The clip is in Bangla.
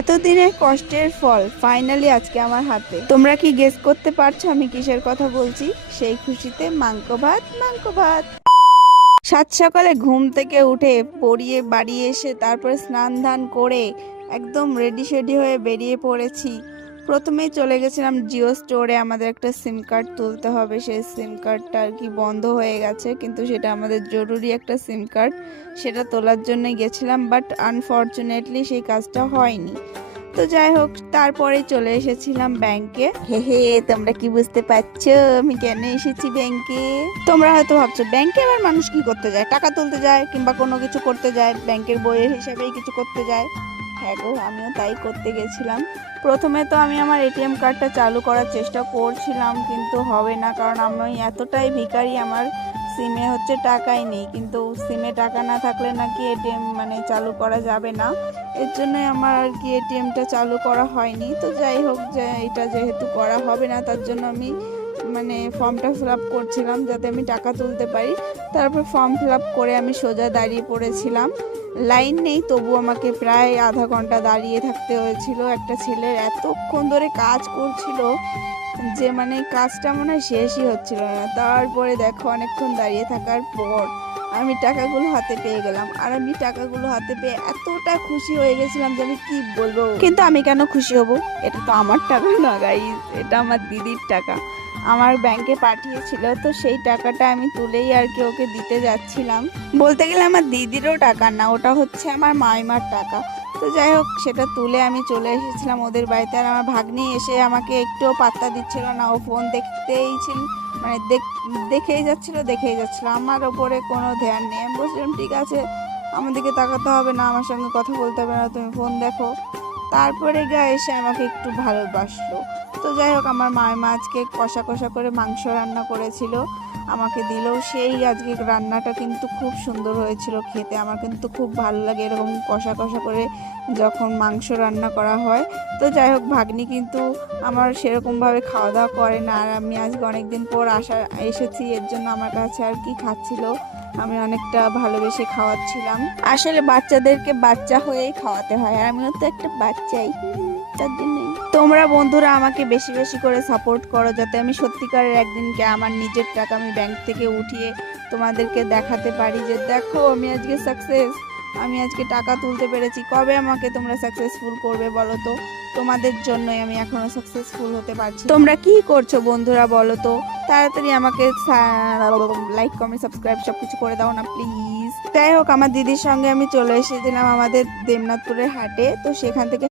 এতদিনের কষ্টের ফল ফাইনালি আজকে আমার হাতে। তোমরা কি গেস করতে পারছো আমি কিসের কথা বলছি? সেই খুশিতে মাংক ভাত মাংক ভাত। সাত সকালে ঘুম থেকে উঠে পড়িয়ে বাড়ি এসে তারপরে স্নান ধান করে একদম রেডি শেডি হয়ে বেরিয়ে পড়েছি। প্রথমেই চলে গেছিলাম জিও স্টোরে, আমাদের একটা সিম কার্ড তুলতে হবে। সেই সিম কার্ডটা আর কি বন্ধ হয়ে গেছে, কিন্তু সেটা আমাদের জরুরি একটা সিম কার্ড, সেটা তোলার জন্যই গেছিলাম, বাট আনফর্চুনেটলি সেই কাজটা হয়নি। তো যাই হোক, তারপরে চলে এসেছিলাম ব্যাংকে। হে হে, তোমরা কি বুঝতে পারছো আমি কেন এসেছি ব্যাংকে? তোমরা হয়তো ভাবছো ব্যাংকে আবার মানুষ কি করতে যায়, টাকা তুলতে যায় কিংবা কোনো কিছু করতে যায়, ব্যাংকের বইয়ের হিসাবেই কিছু করতে যায়। হ্যাঁ গো, আমিও তাই করতে গেছিলাম। প্রথমে তো আমি আমার এটিএম কার্ডটা চালু করার চেষ্টা করছিলাম, কিন্তু হবে না, কারণ আমি এতটাই ভিখারি, আমার সিমে হচ্ছে টাকাই নেই। কিন্তু সিমে টাকা না থাকলে নাকি এটিএম চালু করা যাবে না। এর জন্যই আমার আর কি এটিএমটা চালু করা হয়নি। তো যাই হোক, যে এটা যেহেতু করা হবে না, তার জন্য আমি ফর্মটা ফিল আপ করছিলাম যাতে আমি টাকা তুলতে পারি। তারপর ফর্ম ফিল আপ করে আমি সোজা দাঁড়িয়ে পড়েছিলাম। লাইন নেই, তবু আমাকে প্রায় আধা ঘন্টা দাঁড়িয়ে থাকতে হয়েছিল। একটা ছেলের এতক্ষণ ধরে কাজ করছিল যে কাজটা মনে হয় শেষই হচ্ছিল না। তারপরে দেখো, অনেকক্ষণ দাঁড়িয়ে থাকার পর আমি টাকাগুলো হাতে পেয়ে গেলাম। আর আমি টাকাগুলো হাতে পেয়ে এতটা খুশি হয়ে গেছিলাম যে আমি কি বলবো। কিন্তু আমি কেন খুশি হব? এটা তো আমার টাকা না গাইস, এটা আমার দিদির টাকা। আমার ব্যাংকে পাঠিয়েছিল, তো সেই টাকাটা আমি তুলেই আর কি ওকে দিতে যাচ্ছিলাম। বলতে গেলে আমার দিদিরও টাকা না, ওটা হচ্ছে আমার মাইমার টাকা। তো যাই হোক, সেটা তুলে আমি চলে এসেছিলাম ওদের বাড়িতে। আর আমার ভাগ্নি এসে আমাকে একটুও পাত্তা দিচ্ছিল না, ও ফোন দেখতেই ছিল, দেখেই যাচ্ছিল, আমার ওপরে কোনো ধ্যান নেই। আমি বলছিলাম ঠিক আছে, আমার দিকে তাকাতে হবে না, আমার সঙ্গে কথা বলতে হবে না, তুমি ফোন দেখো। তারপরে গা এসে আমাকে একটু ভালোবাসলো। তো যাই হোক, আমার মা আজকে কষা কষা করে মাংস রান্না করেছিল, আমাকে দিল। সেই আজকে রান্নাটা কিন্তু খুব সুন্দর হয়েছিল খেতে। আমার কিন্তু খুব ভালো লাগে এরকম কষা কষা করে যখন মাংস রান্না করা হয়। তো যাই হোক, ভাগ্নি কিন্তু আমার সেরকমভাবে খাওয়া দাওয়া করে না। আর আমি আজকে অনেকদিন পর এসেছি, এর জন্য আমার কাছে আর কি খাচ্ছিল, আমি অনেকটা ভালোবেসে খাওয়াচ্ছিলাম। আসলে বাচ্চাদেরকে বাচ্চা হয়েই খাওয়াতে হয়, আর আমিও তো একটা বাচ্চাই, তার জন্যই। তোমরা বন্ধুরা আমাকে বেশি বেশি করে সাপোর্ট করো, যাতে আমি সত্যিকারের একদিনকে আমার নিজের টাকা আমি ব্যাংক থেকে উঠিয়ে তোমাদেরকে দেখাতে পারি যে দেখো আমি আজকে সাকসেস, আমি আজকে টাকা তুলতে পেরেছি। কবে আমাকে তোমরা সাকসেসফুল করবে বলো তো? তোমাদের জন্যই আমি এখনো সাকসেসফুল হতে পারছি। তোমরা কি করছো বন্ধুরা বলো তো? তাড়াতাড়ি আমাকে লাইক কমেন্ট সাবস্ক্রাইব সবকিছু করে দাও না প্লিজ। যাই হোক, আমার দিদির সঙ্গে আমি চলে এসেছিলাম আমাদের দেবনাথপুরের হাটে। তো সেখান থেকে